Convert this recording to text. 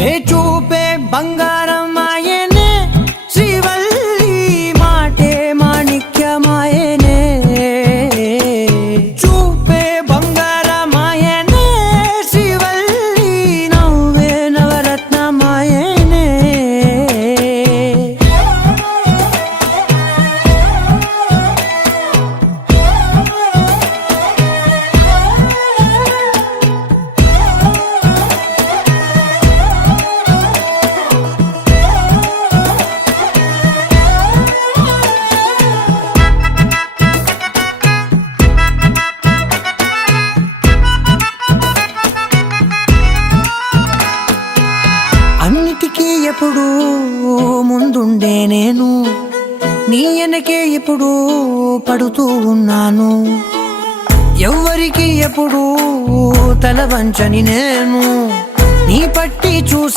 ఏ చూపే బంగారమాయనే శ్రీవల్లి మాటే మాణిక్యమాయనే చూపే బంగారమాయనే శ్రీవల్లి నవ్వే నవరత్నమాయనే అన్నిటికీ ఎప్పుడు ముందుండే నేను నీ వెనకే ఎప్పుడు పడుతూ ఉన్నాను ఎవ్వరికి ఎప్పుడు తల వంచని నేను నీ పట్టి చూసి